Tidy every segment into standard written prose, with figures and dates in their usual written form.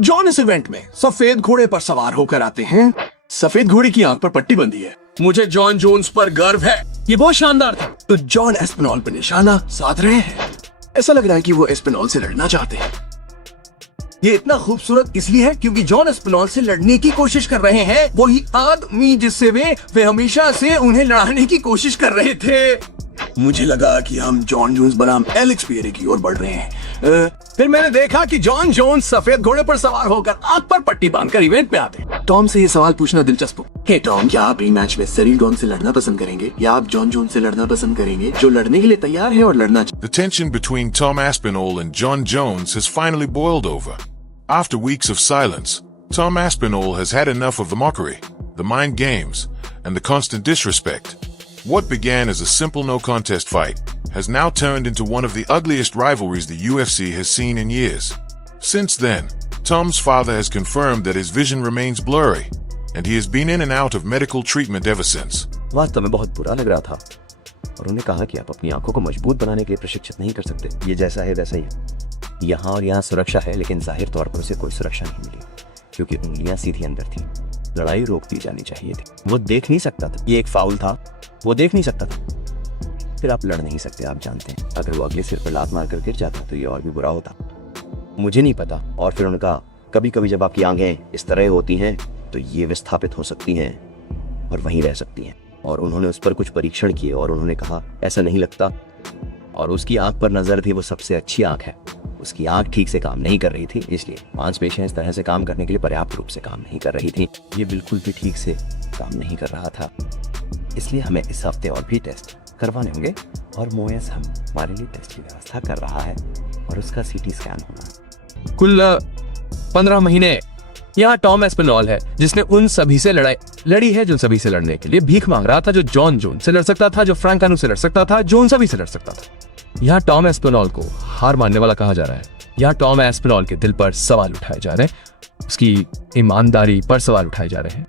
John इस event में सफेद घोड़े पर सवार होकर आते हैं। सफेद घोड़े की आंख पर पट्टी बंधी है। मुझे जॉन जोन्स पर गर्व है, ये बहुत शानदार था। तो जॉन एस्पिनॉल पर निशाना साध रहे हैं। ऐसा लग रहा है कि वो एस्पिनॉल से लड़ना चाहते हैं। ये इतना खूबसूरत इसलिए है क्योंकि जॉन एस्पिनॉल से लड़ने की कोशिश कर रहे हैं, वही आदमी जिससे वे हमेशा से उन्हें लड़ाने की कोशिश कर रहे थे। मुझे लगा कि हम जॉन जोन्स बनाम एलेक्स पियरे की ओर बढ़ रहे हैं। फिर मैंने देखा कि जॉन जोन्स सफेद घोड़े पर सवार होकर आंख पर पट्टी बांधकर इवेंट में आते हैं। टॉम से ये सवाल पूछना दिलचस्प हो। हे टॉम, क्या आप रीमैच में सिरिल डॉन से लड़ना पसंद करेंगे या आप जॉन जोन्स से लड़ना पसंद करेंगे, जो लड़ने के लिए तैयार है और लड़ना The tension between Tom Aspinall and Jon Jones has finally boiled over. After weeks of silence, Tom Aspinall has had enough of the mockery, the mind games, and the constant disrespect. What began as a simple no-contest fight has now turned into one of the ugliest rivalries the UFC has seen in years. Since then, Tom's father has confirmed that his vision remains blurry, and he has been in and out of medical treatment ever since. वास्तव में बहुत बुरा लग रहा था और उन्हें कहा कि आप अपनी आंखों को मजबूत बनाने के लिए प्रशिक्षित नहीं कर सकते। ये जैसा है वैसा ही है। यहाँ और यहाँ सुरक्षा है, लेकिन जाहिर तौर पर उसे कोई सुरक्षा नहीं मिली क्योंकि उंगलियां सीधी अंदर थी। लड़ाई रोक दी जानी चाहिए थी। वो देख नहीं सकता था, ये एक फाउल था, वो देख नहीं सकता था। फिर आप लड़ नहीं सकते, आप जानते हैं। अगर वो अगले सिर पर लात मार कर गिर जाता तो ये और भी बुरा होता। मुझे नहीं पता। और फिर उन्होंने कहा, कभी कभी जब आपकी आंखें इस तरह होती हैं तो ये विस्थापित हो सकती हैं और वहीं रह सकती हैं। और उन्होंने उस पर कुछ परीक्षण किए और उन्होंने कहा ऐसा नहीं लगता। और उसकी आंख पर नजर थी, वो सबसे अच्छी आंख है। उसकी आंख ठीक से काम नहीं कर रही थी, इसलिए मांसपेशियां इस तरह से काम करने के लिए पर्याप्त रूप से काम नहीं कर रही थी। ये बिल्कुल भी ठीक से काम नहीं कर रहा था, इसलिए हमें इस हफ्ते और भी टेस्ट करवाने होंगे। और मोएस हमारे लिए टेस्ट की व्यवस्था कर रहा है और उसका सीटी स्कैन होना। कुल 15 महीने यहाँ टॉम एस्पिनॉल है जिसने उन सभी से लड़ी है जो सभी से लड़ने के लिए भीख मांग रहा था, जो जॉन जोन्स से लड़ सकता था, जो फ्रैंक कानू से लड़ सकता था, जो उन सभी से लड़ सकता था। यहाँ टॉम एस्पिनॉल को हार मानने वाला कहा जा रहा है। यहाँ टॉम एस्पिनॉल के दिल पर सवाल उठाए जा रहे हैं, उसकी ईमानदारी पर सवाल उठाए जा रहे हैं।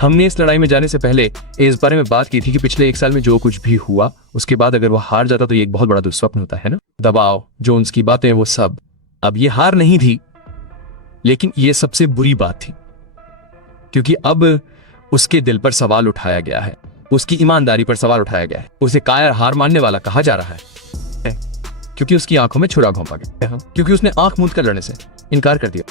हमने इस लड़ाई में जाने से पहले इस बारे में बात की थी कि पिछले 1 साल में जो कुछ भी हुआ उसके बाद अगर वो हार जाता तो ये एक बहुत बड़ा दुस्वप्न होता है ना। दबाव, जोन्स की बातें, वो सब। अब ये हार नहीं थी, लेकिन ये सबसे बुरी बात थी क्योंकि अब उसके दिल पर सवाल उठाया गया है, उसकी ईमानदारी पर सवाल उठाया गया है। उसे कायर हार मानने वाला कहा जा रहा है क्योंकि उसकी आंखों में छुरा घोंपा गया, क्योंकि उसने आंख मूंद कर लड़ने से इनकार कर दिया।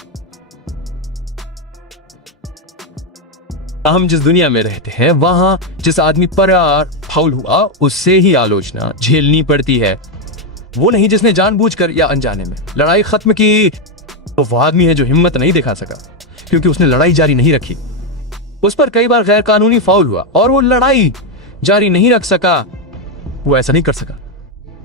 हम जिस दुनिया में रहते हैं वहां जिस आदमी पर फाउल हुआ उससे ही आलोचना झेलनी पड़ती है, वो नहीं जिसने जानबूझकर या अनजाने में लड़ाई खत्म की। तो वो आदमी है जो हिम्मत नहीं दिखा सका क्योंकि उसने लड़ाई जारी नहीं रखी। उस पर कई बार गैर कानूनी फाउल हुआ और वो लड़ाई जारी नहीं रख सका। वो ऐसा नहीं कर सका।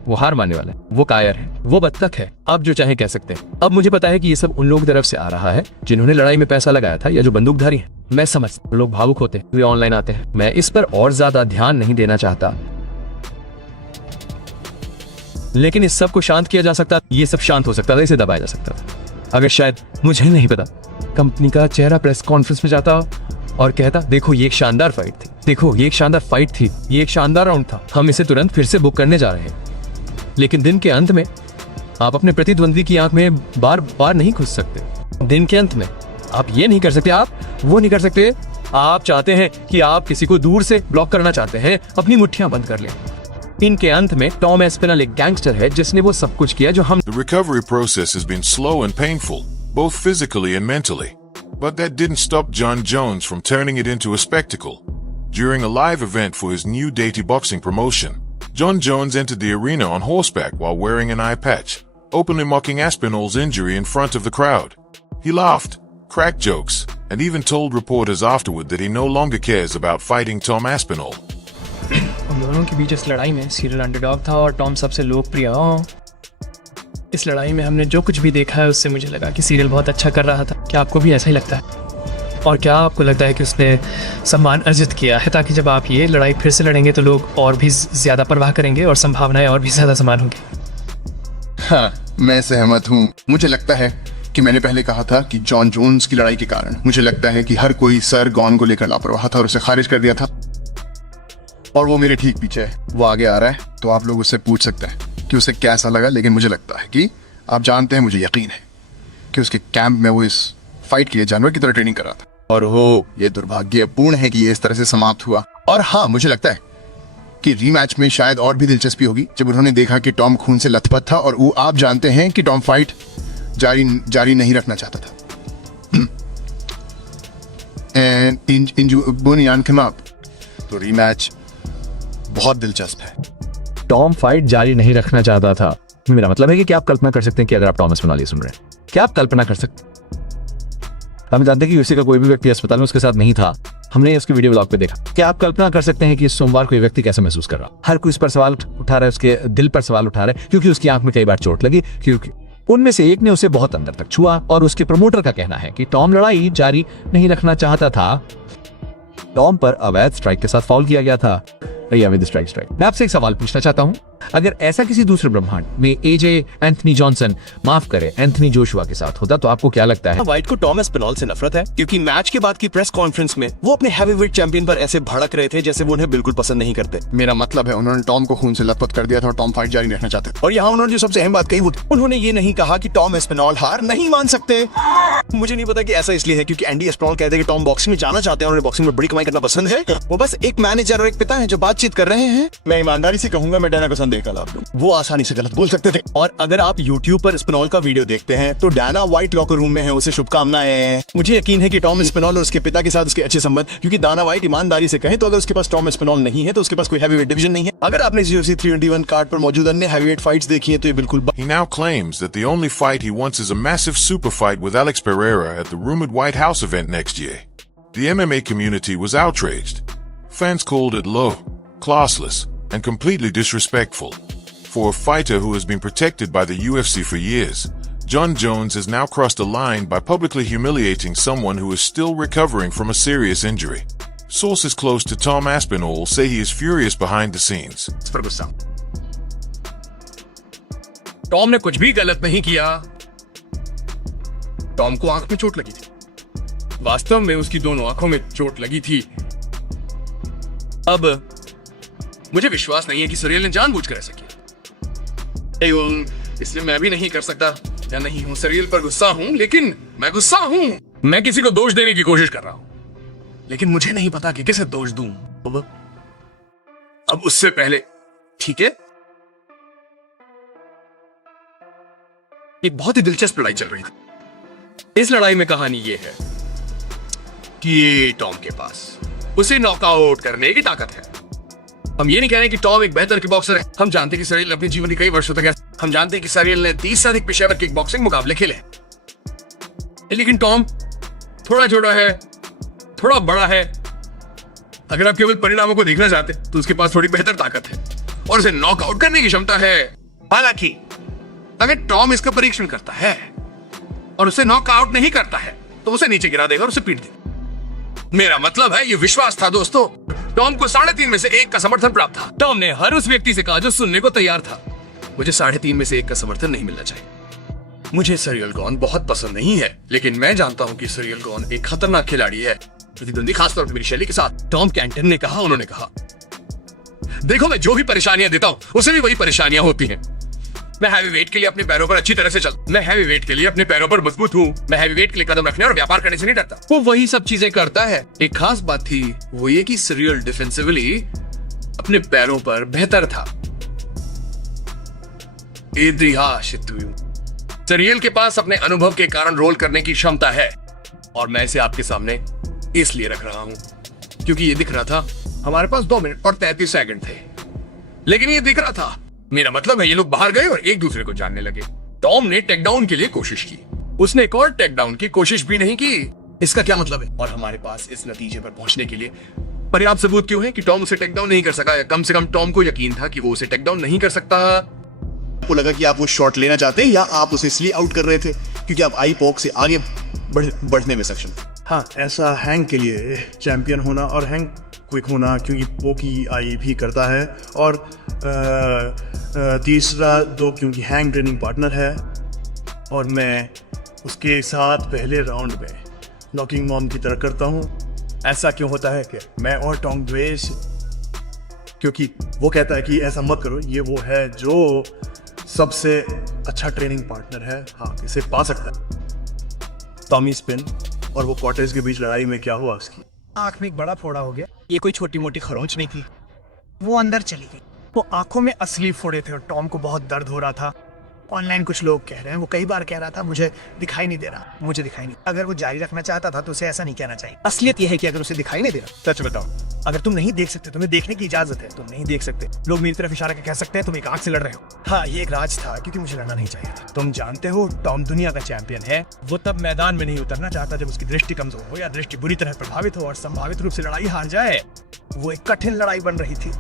वो हार मानने वाला है, वो कायर है, वो बत्तख है। आप जो चाहे कह सकते हैं। अब मुझे पता है कि ये सब उन लोगों की तरफ से आ रहा है जिन्होंने लड़ाई में पैसा लगाया था या जो बंदूकधारी हैं। मैं समझता, लोग भावुक होते हैं, वे ऑनलाइन आते हैं। मैं इस पर और ज्यादा ध्यान नहीं देना चाहता, लेकिन इस सब को शांत किया जा सकता। ये सब शांत हो सकता था, इसे दबाया जा सकता था। अगर शायद, मुझे नहीं पता, कंपनी का चेहरा प्रेस कॉन्फ्रेंस में जाता और कहता, देखो ये एक शानदार फाइट थी, देखो ये एक शानदार फाइट थी, ये एक शानदार राउंड था, हम इसे तुरंत फिर से बुक करने जा रहे हैं। लेकिन दिन के अंत में आप अपने प्रतिद्वंदी की आंख में बार बार नहीं घुस सकते। दिन के अंत में आप ये नहीं कर सकते, आप वो नहीं कर सकते। आप चाहते हैं कि आप किसी को दूर से ब्लॉक करना चाहते हैं, अपनी मुट्ठियां बंद कर लें। इनके अंत में टॉम एस्पिनॉल एक गैंगस्टर है जिसने वो सब कुछ किया जो हम। The recovery process has been slow and painful, both physically and mentally. But that didn't stop Jon Jones from turning it into a spectacle. During a live event for his new Deity boxing promotion, Jon Jones entered the arena on horseback while wearing an eye patch, openly mocking Aspinall's injury in front of the crowd. He laughed, cracked jokes, and even told reporters afterward that he no longer cares about fighting Tom Aspinall. उन दोनों के बीच इस लड़ाई में serial underdog था और Tom सबसे लोकप्रिय। इस लड़ाई में हमने जो कुछ भी देखा है उससे मुझे लगा कि सीरियल बहुत अच्छा कर रहा था। क्या आपको भी ऐसा ही लगता है? और क्या आपको लगता है कि उसने सम्मान अर्जित किया है ताकि जब आप ये लड़ाई फिर से लड़ेंगे तो लोग और भी ज़्यादा परवाह करेंगे और संभावनाएं और भी ज़्यादा समान होंगी? हाँ, मैं सहमत हूँ। मुझे लगता है कि मैंने पहले कहा था कि जॉन जोन्स की लड़ाई के कारण मुझे लगता है कि हर कोई सर गॉन को लेकर लापरवाह था और उसे खारिज कर दिया था। और वो मेरे ठीक पीछे है, वो आगे आ रहा है, तो आप लोग उससे पूछ सकते हैं कि उसे कैसा लगा। लेकिन मुझे लगता है कि आप जानते हैं, मुझे यकीन है कि उसके कैंप में वो इस फाइट के लिए जानवर की तरह ट्रेनिंग कर रहा था, और वो ये दुर्भाग्यपूर्ण है कि ये इस तरह से समाप्त हुआ। और हाँ, मुझे लगता है कि रीमैच में शायद और भी दिलचस्पी होगी जब उन्होंने देखा कि टॉम खून से लथपथ था, और वो आप जानते हैं कि टॉम फाइट जारी नहीं रखना चाहता था। And Bunyan came up. तो रीमैच बहुत दिलचस्प है। टॉम फाइट जारी नहीं रखना चाहता था। मेरा मतलब है कि क्या आप कल्पना कर सकते हैं कि अगर आप टॉम एस्पिनॉल ये सुन रहे हैं, क्या आप कल्पना कर सकते हैं? हम जानते हैं कि यूएसए का कोई भी व्यक्ति अस्पताल में उसके साथ नहीं था। हमने उसके वीडियो ब्लॉग पे देखा। क्या आप कल्पना कर सकते हैं कि इस सोमवार को ये व्यक्ति कैसे महसूस कर रहा? हर कोई इस पर सवाल उठा रहा है, उसके दिल पर सवाल उठा रहा है, क्योंकि उसकी आंख में कई बार चोट लगी, क्योंकि उनमें से एक ने उसे बहुत अंदर तक छुआ, और उसके प्रमोटर का कहना है कि टॉम लड़ाई जारी नहीं रखना चाहता था। टॉम पर अवैध स्ट्राइक के साथ फाउल किया गया था। अवैध स्ट्राइक। मैं आपसे एक सवाल पूछना चाहता हूं, अगर ऐसा किसी दूसरे ब्रह्मांड में एजे एंथनी जॉनसन, माफ करें, एंथनी जोशुआ के साथ होता तो आपको क्या लगता है? व्हाइट को टॉम एस्पिनॉल से नफरत है क्योंकि मैच के बाद की प्रेस कॉन्फ्रेंस में वो अपने हैवीवेट चैंपियन पर ऐसे भड़क रहे थे जैसे वो उन्हें बिल्कुल पसंद नहीं करते। मेरा मतलब है उन्होंने टॉम को खून से लथपथ कर दिया था और टॉम फाइट जारी रखना चाहते थे। और यहाँ उन्होंने जो सबसे अहम बात कही, उन्होंने ये नहीं कहा कि टॉम एस्पिनॉल हार नहीं मान सकते। मुझे नहीं पता कि ऐसा इसलिए है क्योंकि एंडी एस्पिनॉल कहते हैं कि टॉम बॉक्सिंग में जाना चाहते हैं और उन्हें बॉक्सिंग में बड़ी कमाई करना पसंद है। वो बस एक मैनेजर और एक पिता है जो बातचीत कर रहे हैं। मैं ईमानदारी से कहूंगा, मैं डायना को संदेह कल आप लोग वो आसानी से गलत बोल सकते थे। और अगर आप YouTube पर एस्पिनॉल का वीडियो देखते हैं तो डायना व्हाइट लॉकर रूम में है, उसे शुभकामनाएं। मुझे यकीन है कि टॉम एस्पिनॉल और उसके पिता के साथ उसके अच्छे संबंध, क्योंकि डायना व्हाइट ईमानदारी से कहे तो अगर उसके पास टॉम एस्पिनॉल नहीं है तो उसके पास कोई हैवीवेट डिवीजन नहीं है। अगर आपने UFC 321 कार्ड पर मौजूद अन्य हैवीवेट फाइट्स देखी है तो ये बिल्कुल He now claims that the only fight he wants is a massive super fight with Alex Pereira at the rumored White House event next year. The MMA community was outraged. Fans called it low, classless, and completely disrespectful. For a fighter who has been protected by the UFC for years, Jon Jones has now crossed a line by publicly humiliating someone who is still recovering from a serious injury. Sources close to Tom Aspinall say he is furious behind the scenes. Tom ने कुछ भी गलत नहीं किया। Tom को आंख में चोट लगी थी। वास्तव में उसकी दोनों आंखों में चोट लगी थी। अब मुझे विश्वास नहीं है कि सरियल ने जानबूझकर ऐसा किया। इसलिए मैं भी नहीं कर सकता या नहीं हूं। सरियल पर गुस्सा हूं, लेकिन मैं गुस्सा हूं। मैं किसी को दोष देने की कोशिश कर रहा हूं, लेकिन मुझे नहीं पता कि किसे दोष दूं। अब उससे पहले, ठीक है, एक बहुत ही दिलचस्प लड़ाई चल रही थी। इस लड़ाई में कहानी यह है कि टॉम के पास उसे नॉकआउट करने की ताकत है। हम ये नहीं कह रहे कि टॉम एक बेहतर किक बॉक्सर है। हम जानते हैं कि सरियल अपने जीवन के कई वर्षों तक है। हम जानते हैं कि सरियल ने 30 से अधिक पेशेवर किक बॉक्सिंग मुकाबले खेले, लेकिन टॉम थोड़ा छोटा है, थोड़ा बड़ा है। अगर आप केवल परिणामों को देखना चाहते हैं तो उसके पास थोड़ी बेहतर ताकत है और उसे नॉकआउट करने की क्षमता है। हालांकि अगर टॉम इसका परीक्षण करता है और उसे नॉकआउट नहीं करता है तो उसे नीचे गिरा देगा और उसे पीट देगा। मेरा मतलब है, ये विश्वास था दोस्तों। टॉम को 3.5 में से 1 का समर्थन प्राप्त था। टॉम ने हर उस व्यक्ति से कहा जो सुनने को तैयार था, मुझे 3.5 में से 1 का समर्थन नहीं मिलना चाहिए। मुझे सरियल गॉन बहुत पसंद नहीं है, लेकिन मैं जानता हूं कि सरियल गॉन एक खतरनाक खिलाड़ी है, प्रतिद्वंदी खासतौर पर मेरी शैली के साथ। टॉम कैंटन ने कहा, उन्होंने कहा, देखो मैं जो भी परेशानियां देता हूं उसे भी वही परेशानियां होती हैं। मैं हैवीवेट के लिए अपने पैरों पर अच्छी तरह से मैं हैवीवेट के लिए अपने पैरों पर मजबूत हूँ। मैं हैवीवेट के लिए कदम रखने और व्यापार करने से नहीं डरता। वो वही सब चीजें करता है। एक खास बात थी वो ये कि सरियल डिफेंसिवली अपने पैरों पर बेहतर था। सरियल के पास अपने अनुभव के कारण रोल करने की क्षमता है और मैं इसे आपके सामने इसलिए रख रहा हूं क्योंकि ये दिख रहा था हमारे पास 2 मिनट और 33 सेकंड थे, लेकिन ये दिख रहा था। मेरा मतलब है ये लोग बाहर गए और एक दूसरे को जानने लगे। टॉम ने टेकडाउन के लिए कोशिश की, उसने एक और टेकडाउन की कोशिश भी नहीं की। इसका क्या मतलब है? और हमारे पास इस नतीजे पर पहुंचने के लिए पर्याप्त सबूत क्यों है कि टॉम उसे टेकडाउन नहीं कर सका, या कम से कम टॉम को यकीन था कि वो उसे टेकडाउन नहीं कर सकता। आपको लगा कि आप वो शॉट लेना चाहते हैं या आप उसे इसलिए आउट कर रहे थे क्योंकि आप आई पॉक से आगे बढ़ने में सक्षम थे? हाँ, ऐसा हैंग के लिए चैंपियन होना और हैंग क्विक होना, क्योंकि पोकी आई भी करता है, और तीसरा क्योंकि हैंग ट्रेनिंग पार्टनर है और मैं उसके साथ पहले राउंड में नॉकिंग मॉम की तरह करता हूँ। ऐसा क्यों होता है कि मैं और टॉम द्वेष, क्योंकि वो कहता है कि ऐसा मत करो, ये वो है जो सबसे अच्छा ट्रेनिंग पार्टनर है, हाँ, इसे पा सकता है। टॉमी स्पिन और वो कॉटेज के बीच लड़ाई में क्या हुआ उसकी? आंख में एक बड़ा फोड़ा हो गया। ये कोई छोटी मोटी खरोंच नहीं थी, वो अंदर चली गई। वो आंखों में असली फोड़े थे और टॉम को बहुत दर्द हो रहा था। ऑनलाइन कुछ लोग कह रहे हैं, वो कई बार कह रहा था मुझे दिखाई नहीं दे रहा, मुझे दिखाई नहीं। अगर वो जारी रखना चाहता था तो उसे ऐसा नहीं कहना चाहिए। असलियत ये है कि अगर उसे दिखाई नहीं दे रहा, सच बताओ, अगर तुम नहीं देख सकते, तुम्हें देखने की इजाजत है, तुम नहीं देख सकते, लोग मेरी तरफ इशारा करके कह सकते हैं तुम एक आंख से लड़ रहे हो। हाँ, ये एक राज था क्योंकि मुझे लड़ना नहीं चाहिए था। तुम जानते हो टॉम दुनिया का चैंपियन है। वो तब मैदान में नहीं उतरना चाहता जब उसकी दृष्टि कमजोर हो या दृष्टि बुरी तरह प्रभावित हो और संभावित रूप से लड़ाई हार जाए। वो एक कठिन लड़ाई बन रही थी।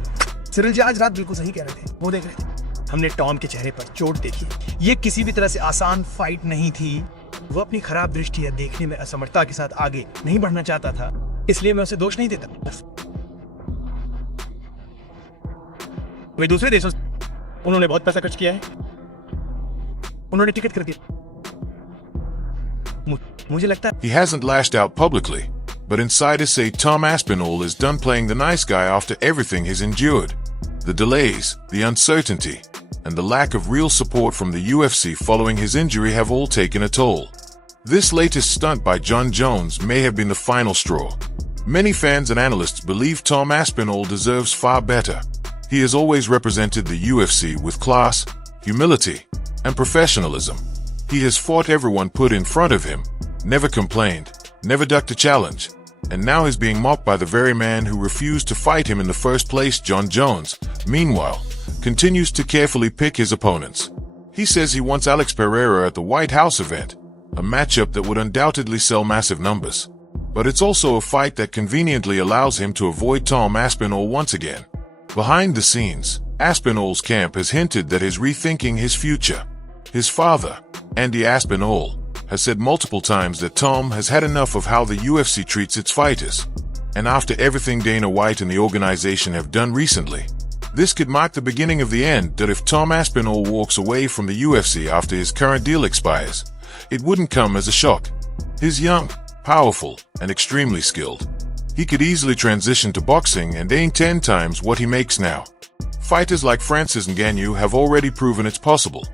सिरिल जी आज रात बिल्कुल सही कह रहे थे, वो देख रहे थे। हमने टॉम के चेहरे पर चोट देखी। ये किसी भी तरह से आसान फाइट नहीं थी। वो अपनी खराब दृष्टि या देखने में असमर्थता के साथ आगे नहीं बढ़ना चाहता था, इसलिए मैं उसे दोष नहीं देता। वे दूसरे देशों से उन्होंने बहुत पैसा खर्च किया है, उन्होंने टिकट कर दिया। मुझे लगता है He hasn't lashed out publicly, but insiders say Tom Aspinall is done playing the nice guy after everything he's endured. The delays, the uncertainty, and the lack of real support from the UFC following his injury have all taken a toll. This latest stunt by Jon Jones may have been the final straw. Many fans and analysts believe Tom Aspinall deserves far better. He has always represented the UFC with class, humility, and professionalism. He has fought everyone put in front of him, never complained, never ducked a challenge, and now he's being mocked by the very man who refused to fight him in the first place. Jon Jones, meanwhile, continues to carefully pick his opponents. He says he wants Alex Pereira at the White House event, a matchup that would undoubtedly sell massive numbers. But it's also a fight that conveniently allows him to avoid Tom Aspinall once again. Behind the scenes, Aspinall's camp has hinted that he's rethinking his future. His father, Andy Aspinall, has said multiple times that Tom has had enough of how the UFC treats its fighters. And after everything Dana White and the organization have done recently, this could mark the beginning of the end. That if Tom Aspinall walks away from the UFC after his current deal expires, it wouldn't come as a shock. He's young, powerful, and extremely skilled. He could easily transition to boxing and earn 10 times what he makes now. Fighters like Francis Ngannou have already proven it's possible.